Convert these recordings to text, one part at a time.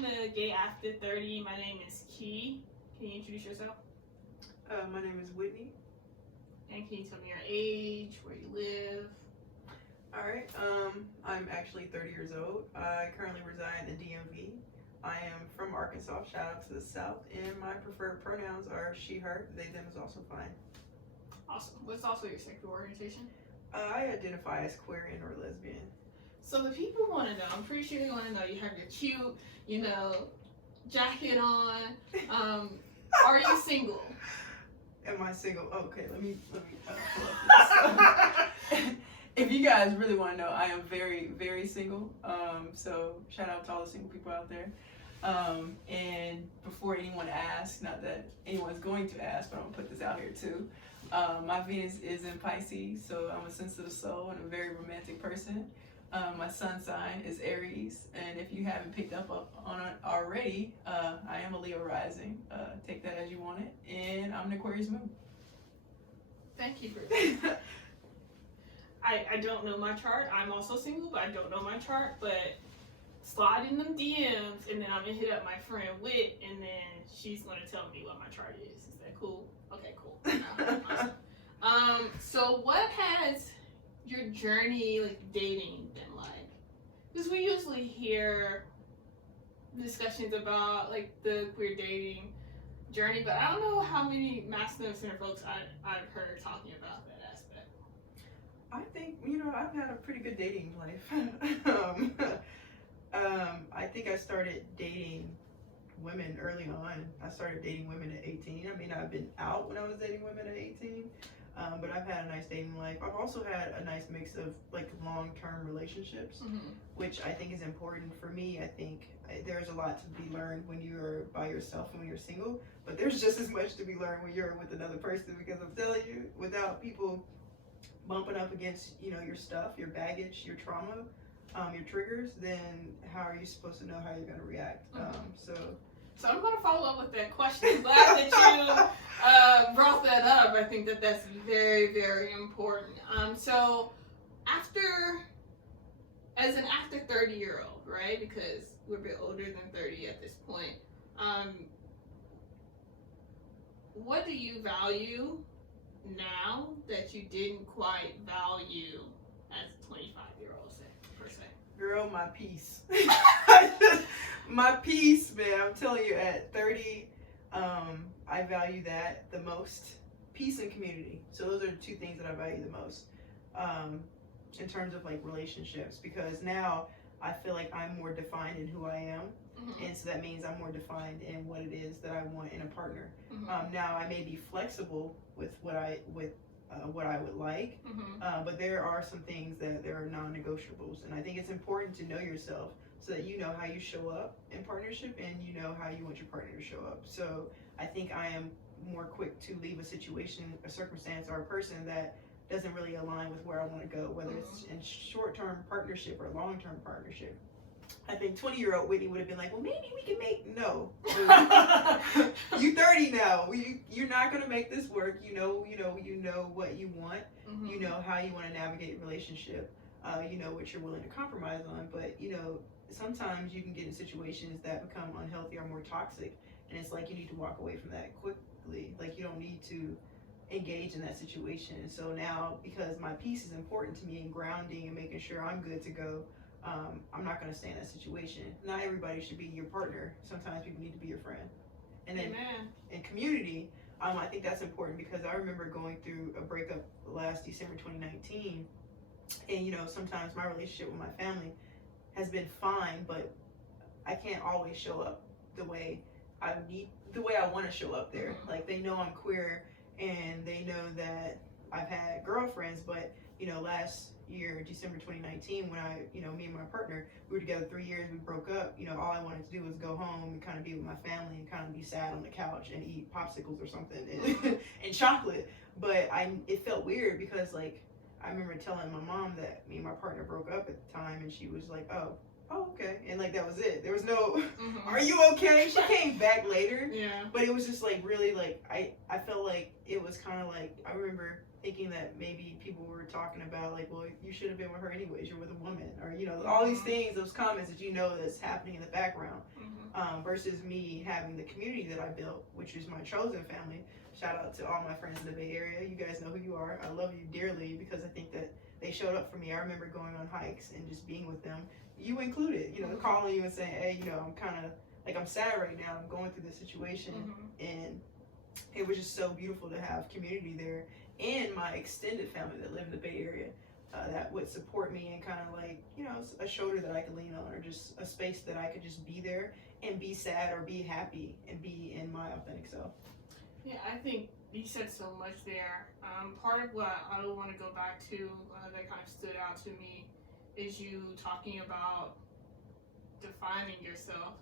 welcome to Gay After 30. My name is Key. Can you introduce yourself? My name is Whitney. And can you tell me your age, where you live? Alright, I'm actually 30 years old. I currently reside in the DMV. I am from Arkansas, shout out to the South, and my preferred pronouns are she, her, they, them is also fine. Awesome. What's also your sexual orientation? I identify as queer and or lesbian. So the people want to know, I'm pretty sure they want to know, you have your cute, jacket on. Are you single? Am I single? Okay, let me pull up this. If you guys really want to know, I am very, very single. So shout out to all the single people out there. And before anyone asks, not that anyone's going to ask, but I'm gonna put this out here too. My Venus is in Pisces, so I'm a sensitive soul and a very romantic person. My sun sign is Aries, and if you haven't picked up on it already, I am a Leo rising. Take that as you want it, and I'm an Aquarius moon. Thank you for that. I don't know my chart. I'm also single, but I don't know my chart. But slide in them DMs, and then I'm gonna hit up my friend Whit, and then she's gonna tell me what my chart is. Is that cool? Okay, cool. Awesome. So what has your journey dating been like? Because we usually hear discussions about the queer dating journey, but I don't know how many masculine center folks I've heard talking about that aspect. I think I've had a pretty good dating life. I think I started dating women early on. I started dating women at 18. I mean, I've been out when I was dating women at 18. But I've had a nice dating life. I've also had a nice mix of long-term relationships, which I think is important for me. I think there's a lot to be learned when you're by yourself and when you're single, but there's just as much to be learned when you're with another person, because I'm telling you, without people bumping up against your stuff, your baggage, your trauma, your triggers, then how are you supposed to know how you're going to react? So I'm going to follow up with that question. Glad that you brought that up. I think that's very, very important. So as an after 30-year-old, right? Because we're a bit older than 30 at this point. What do you value now that you didn't quite value as a 25-year-old, per se? Girl, my peace. My peace, man. I'm telling you, at 30, I value that the most. Peace and community. So those are the two things that I value the most in terms of relationships, because now I feel like I'm more defined in who I am. And so that means I'm more defined in what it is that I want in a partner. Now I may be flexible with what I would like, but there are some things that there are non-negotiables, and I think it's important to know yourself so that you know how you show up in partnership and you know how you want your partner to show up. So I think I am more quick to leave a situation, a circumstance, or a person that doesn't really align with where I want to go, whether it's in short-term partnership or long-term partnership. I think 20-year-old Whitney would have been like, well, maybe we can no. You 30 now. You're not gonna make this work. You know what you want. You know how you want to navigate a relationship. You know what you're willing to compromise on. But sometimes you can get in situations that become unhealthy or more toxic, and it's like you need to walk away from that quickly. You don't need to engage in that situation. And so now, because my peace is important to me and grounding and making sure I'm good to go, I'm not going to stay in that situation. Not everybody should be your partner. Sometimes people need to be your friend. And then in community, I think that's important, because I remember going through a breakup last December 2019, and sometimes my relationship with my family has been fine, but I can't always show up the way I want to show up there. They know I'm queer, and they know that I've had girlfriends, but last year, December 2019, when me and my partner, we were together 3 years, we broke up, all I wanted to do was go home and kind of be with my family and kind of be sad on the couch and eat popsicles or something and chocolate. But it felt weird, because I remember telling my mom that me and my partner broke up at the time, and she was like, oh, okay. And that was it. There was no, are you okay? She came back later. Yeah. But it was just really I felt like it was kind of I remember thinking that maybe people were talking about well, you should have been with her anyways, you're with a woman, or all these things, those comments that that's happening in the background. versus me having the community that I built, which is my chosen family. Shout out to all my friends in the Bay Area. You guys know who you are. I love you dearly because I think that they showed up for me. I remember going on hikes and just being with them. You included, calling you and saying, hey, I'm kind of like, I'm sad right now. I'm going through this situation. And it was just so beautiful to have community there, and my extended family that live in the Bay Area that would support me and kind of like, a shoulder that I could lean on, or just a space that I could just be there and be sad or be happy and be in my authentic self. Yeah, I think you said so much there. Part of what I want to go back to that kind of stood out to me is you talking about defining yourself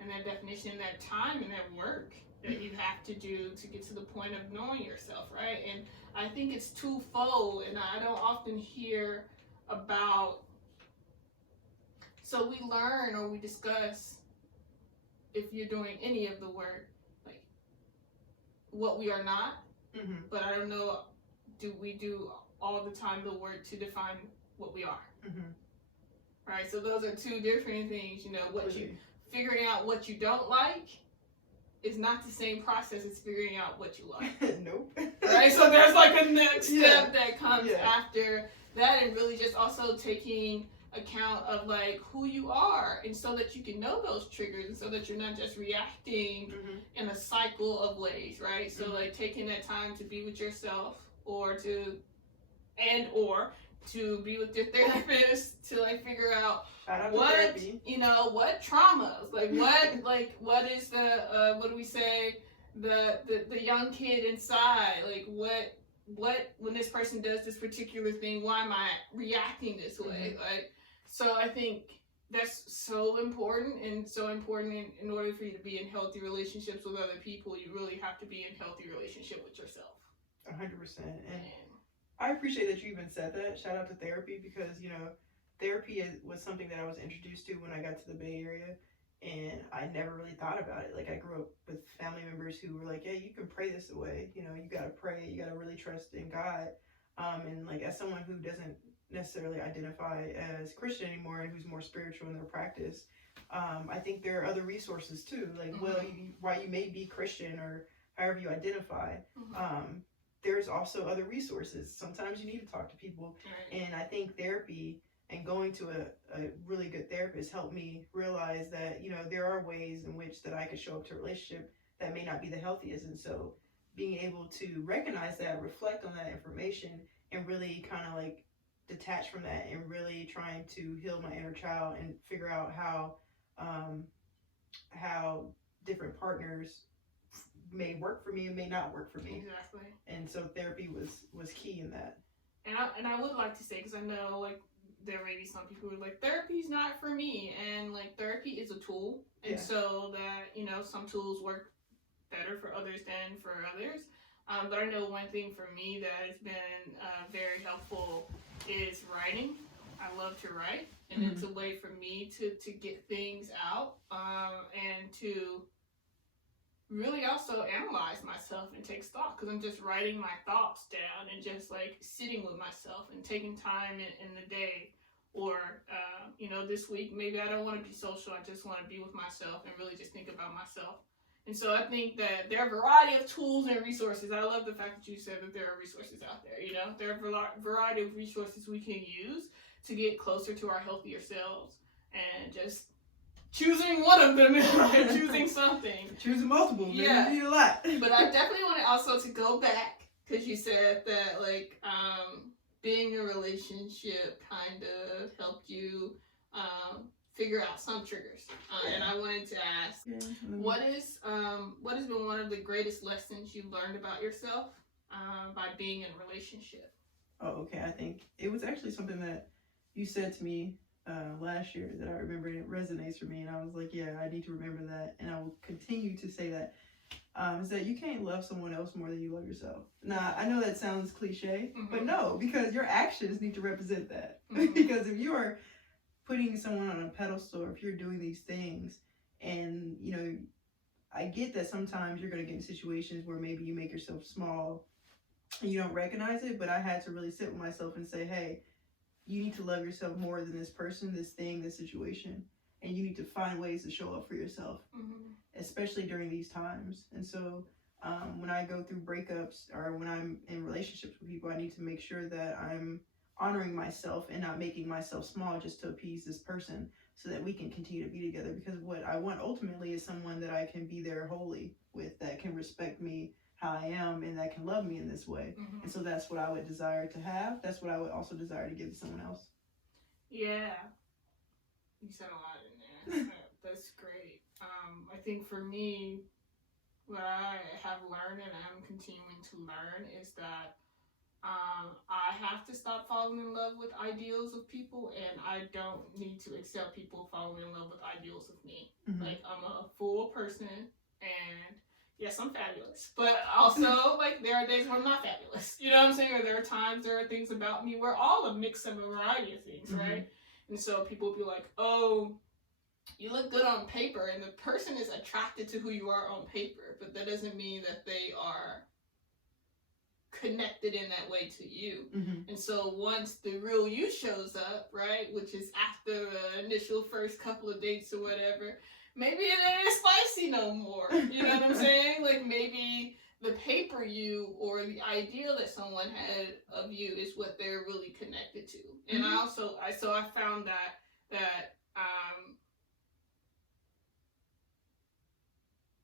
and that definition, that time and that work that you have to do to get to the point of knowing yourself, right? And I think it's twofold, and I don't often hear about. So we learn or we discuss, if you're doing any of the work, like what we are not, but I don't know, do we do all the time the work to define what we are? Right, so those are two different things. What you figuring out what you don't like is not the same process as figuring out what you like. Nope. Right, so there's like a next step that comes after that, and really just also taking account of like who you are, and so that you can know those triggers, and so that you're not just reacting in a cycle of ways, right? So like taking that time to be with yourself, or to be with your therapist to like figure out what traumas, what is the what do we say, the young kid inside, like what when this person does this particular thing, why am I reacting this way? Like, so I think that's so important, and so important in order for you to be in healthy relationships with other people. You really have to be in healthy relationship with yourself. 100%. And I appreciate that you even said that. Shout out to therapy, because therapy was something that I was introduced to when I got to the Bay Area, and I never really thought about it. Like, I grew up with family members who were like, "Yeah, you can pray this away. You gotta pray. You gotta really trust in God." And like, as someone who doesn't necessarily identify as Christian anymore and who's more spiritual in their practice, I think there are other resources too. Like, while you may be Christian or however you identify, there's also other resources. Sometimes you need to talk to people. And I think therapy and going to a really good therapist helped me realize that, there are ways in which that I could show up to a relationship that may not be the healthiest. And so being able to recognize that, reflect on that information, and really kind of like detach from that, and really trying to heal my inner child and figure out how different partners may work for me and may not work for me. Exactly. And so therapy was key in that. And I would like to say, because I know like there may be some people who are like, therapy's not for me, and like therapy is a tool, and so that some tools work better for others than for others. But I know one thing for me that has been very helpful is writing. I love to write, and it's a way for me to get things out, and to really also analyze myself and take stock, because I'm just writing my thoughts down and just like sitting with myself and taking time in the day, or this week maybe I don't want to be social, I just want to be with myself and really just think about myself. And so I think that there are a variety of tools and resources. I love the fact that you said that there are resources out there. There are a variety of resources we can use to get closer to our healthier selves, and just choosing one of them and choosing something. Choosing multiple, man. You need a lot. But I definitely want to also to go back, because you said that like being in a relationship kind of helped you figure out some triggers. And I wanted to ask, what has been one of the greatest lessons you learned about yourself by being in a relationship? Oh, okay. I think it was actually something that you said to me last year that I remember, and it resonates for me, and I was like, yeah, I need to remember that, and I will continue to say that, is that you can't love someone else more than you love yourself. Now, I know that sounds cliche, but no, because your actions need to represent that. Because if you are putting someone on a pedestal, or if you're doing these things, and I get that sometimes you're going to get in situations where maybe you make yourself small and you don't recognize it, but I had to really sit with myself and say, hey, you need to love yourself more than this person, this thing, this situation. and you need to find ways to show up for yourself, especially during these times. And so when I go through breakups or when I'm in relationships with people, I need to make sure that I'm honoring myself and not making myself small just to appease this person so that we can continue to be together. Because what I want ultimately is someone that I can be there wholly with, that can respect me how I am and that can love me in this way. And so that's what I would desire to have. That's what I would also desire to give to someone else. Yeah. You said a lot in there. That's great. I think for me, what I have learned and I'm continuing to learn is that I have to stop falling in love with ideals of people, and I don't need to accept people falling in love with ideals of me. Like, I'm a full person, and yes, I'm fabulous, but also, like, there are days where I'm not fabulous. You know what I'm saying? Or there are times, there are things about me. We're all a mix of a variety of things, right? And so people will be like, oh, you look good on paper, and the person is attracted to who you are on paper, but that doesn't mean that they are connected in that way to you. And so once the real you shows up, right, which is after the initial first couple of dates or whatever, maybe it ain't spicy no more. You know what I'm saying? Like, maybe the paper you or the ideal that someone had of you is what they're really connected to. And I found that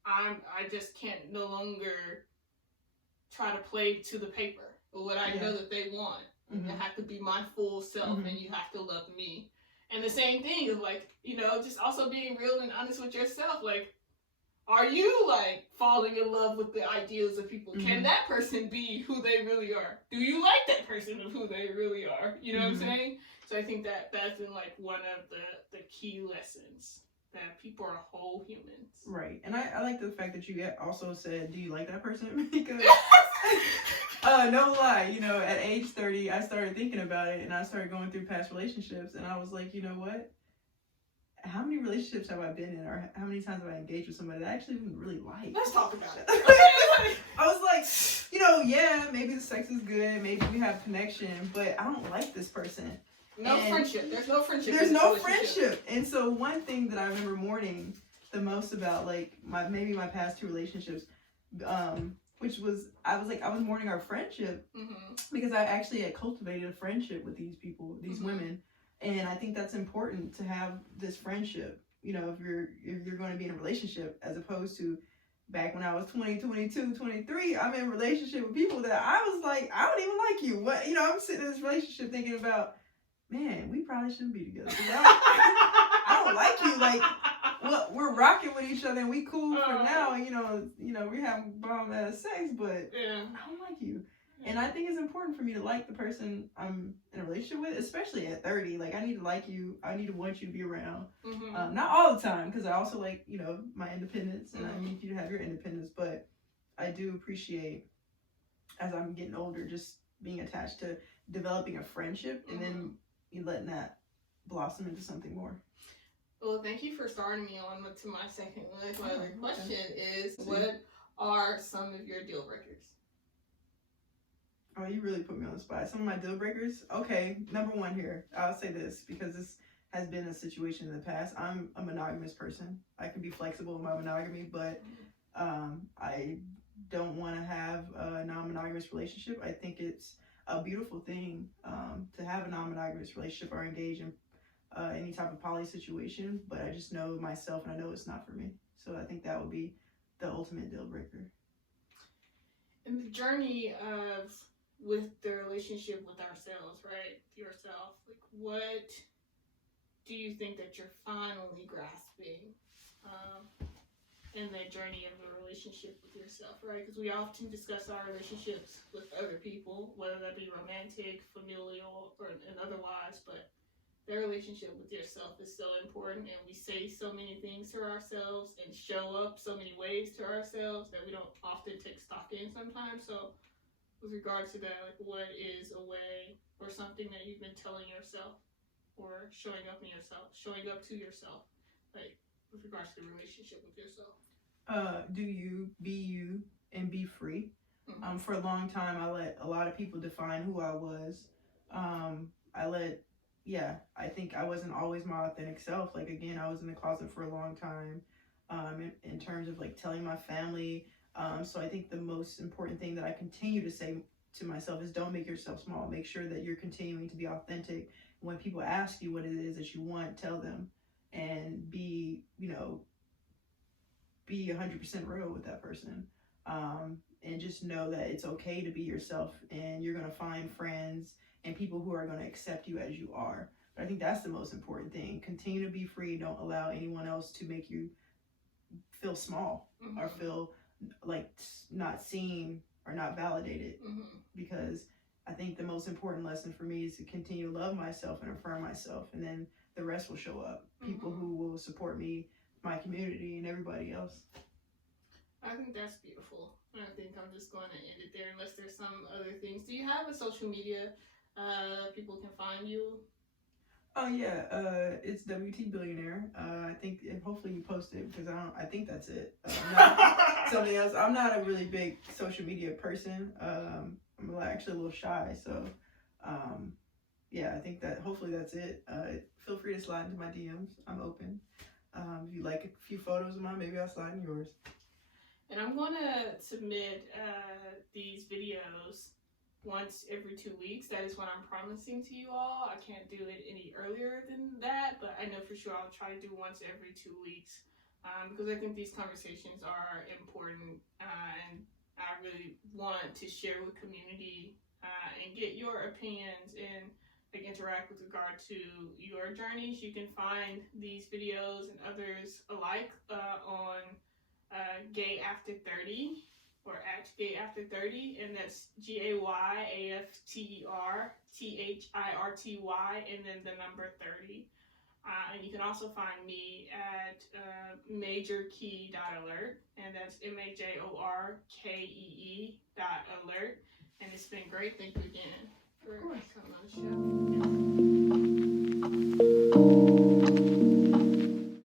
I just can't no longer try to play to the paper or what I know that they want. I have to be my full self, and you have to love me. And the same thing is, like, you know, just also being real and honest with yourself. Like, are you, like, falling in love with the ideals of people? Can that person be who they really are? Do you like that person of who they really are? You know what I'm saying? So I think that that's been, like, one of the key lessons, that people are whole humans. Right. And I like the fact that you also said, do you like that person? Because, no lie, you know, at age 30, I started thinking about it, and I started going through past relationships, and I was like, you know what? How many relationships have I been in, or how many times have I engaged with somebody that I actually even really like? Let's talk about it. I was like, you know, yeah, maybe the sex is good, maybe we have connection, but I don't like this person. Friendship. There's no friendship. There's no friendship. And so one thing that I remember mourning the most about, like, my past two relationships, which was, I was mourning our friendship because I actually had cultivated a friendship with these people, these women. And I think that's important to have this friendship, you know, if you're going to be in a relationship, as opposed to back when I was 20, 22, 23, I'm in a relationship with people that I was like, I don't even like you. What, you know, I'm sitting in this relationship thinking about, man, we probably shouldn't be together. I don't like you. Like, well, we're rocking with each other and we cool for now. You know, we have bomb ass sex, but I don't like you. And I think it's important for me to like the person I'm in a relationship with, especially at 30. Like, I need to like you. I need to want you to be around. Not all the time, because I also like, you know, my independence, and I need you to have your independence. But I do appreciate, as I'm getting older, just being attached to developing a friendship and then letting that blossom into something more. Well, thank you for starting me on to my second one. My other question is, what are some of your deal breakers? Oh, you really put me on the spot. Some of my deal breakers? Okay, number one here. I'll say this because this has been a situation in the past. I'm a monogamous person. I can be flexible in my monogamy, but I don't want to have a non-monogamous relationship. I think it's a beautiful thing to have a non-monogamous relationship or engage in any type of poly situation, but I just know myself and I know it's not for me. So I think that would be the ultimate deal breaker. In the journey of with the relationship with ourselves, right? Yourself, like, what do you think that you're finally grasping in the journey of the relationship with yourself, right? Because we often discuss our relationships with other people, whether that be romantic, familial, and otherwise, but the relationship with yourself is so important, and we say so many things to ourselves and show up so many ways to ourselves that we don't often take stock in sometimes. So with regards to that, like, what is a way or something that you've been telling yourself or showing up to yourself, like, with regards to the relationship with yourself? Do you, be you, and be free. For a long time, I let a lot of people define who I was. I let yeah, I think I wasn't always my authentic self. Like, again, I was in the closet for a long time, in terms of like telling my family. So I think the most important thing that I continue to say to myself is don't make yourself small. Make sure that you're continuing to be authentic. When people ask you what it is that you want, tell them, and be, be 100% real with that person. And just know that it's okay to be yourself, and you're going to find friends and people who are going to accept you as you are. But I think that's the most important thing. Continue to be free. Don't allow anyone else to make you feel small, Mm-hmm. or feel like not seen or not validated. Mm-hmm. Because I think the most important lesson for me is to continue to love myself and affirm myself, and then the rest will show up. People Mm-hmm. who will support me, my community, and everybody else. I think that's beautiful. I think I'm just going to end it there unless there's some other things. Do you have a social media people can find you? Oh yeah, it's WT Billionaire. I think hopefully you post it, because I think that's it. Something else. I'm not a really big social media person. I'm actually a little shy, so yeah, I think that hopefully that's it. Feel free to slide into my DMs. I'm open. If you like a few photos of mine, maybe I'll slide in yours. And I'm going to submit these videos once every 2 weeks. That is what I'm promising to you all. I can't do it any earlier than that, but I know for sure I'll try to do once every 2 weeks, because I think these conversations are important, and I really want to share with community and get your opinions and like interact with regard to your journeys. You can find these videos and others alike on Gay After 30, or at Gay After 30, and that's GAYAFTERTHIRTY, and then the number 30. And you can also find me at majorkey.alert, and that's MAJORKEE.alert. And it's been great. Thank you again for coming on the show.